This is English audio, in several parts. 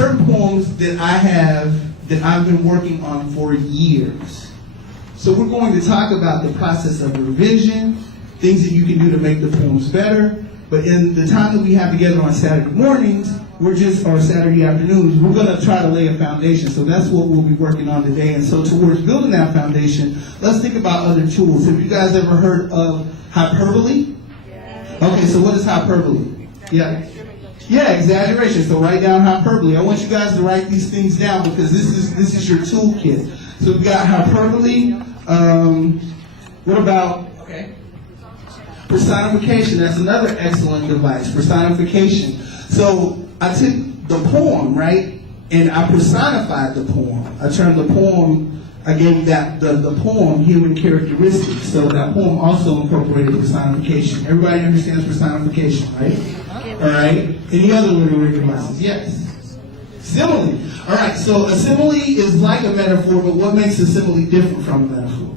certain poems that I've been working on for years. So we're going to talk about the process of revision, things that you can do to make the poems better. But in the time that we have together on Saturday mornings, or Saturday afternoons, we're going to try to lay a foundation. So that's what we'll be working on today. And so towards building that foundation, let's think about other tools. Have you guys ever heard of hyperbole? Okay, so what is hyperbole? Yeah. Yeah, exaggeration. So write down hyperbole. I want you guys to write these things down because this is your toolkit. So we've got hyperbole. What about personification? That's another excellent device. Personification. So I took the poem, right, and I personified the poem. I gave that the poem human characteristics. So that poem also incorporated personification. Everybody understands personification, right? All right. Any other literary devices? Yes. Simile. All right. So a simile is like a metaphor, but what makes a simile different from a metaphor?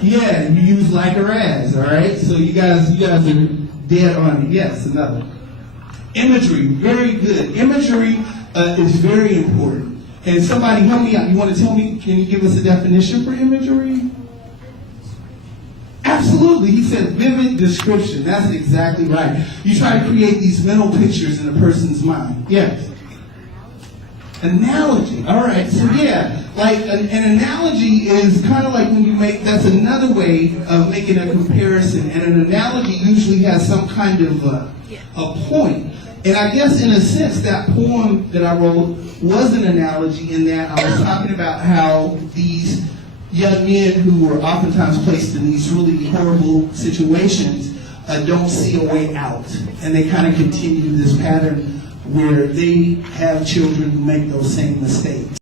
Yeah, you use like or as. All right. So you guys are dead on it. Yes. Another. Imagery. Very good. Imagery is very important. And somebody help me out. You want to tell me? Can you give us a definition for imagery? Absolutely. He said vivid description. That's exactly right. You try to create these mental pictures in a person's mind. Yes. Analogy. All right. So yeah, like an analogy is kind of like when you that's another way of making a comparison. And an analogy usually has some kind of a point. And I guess in a sense that poem that I wrote was an analogy in that I was talking about how these young men who were oftentimes placed in these really horrible situations don't see a way out. And they kind of continue this pattern where they have children who make those same mistakes.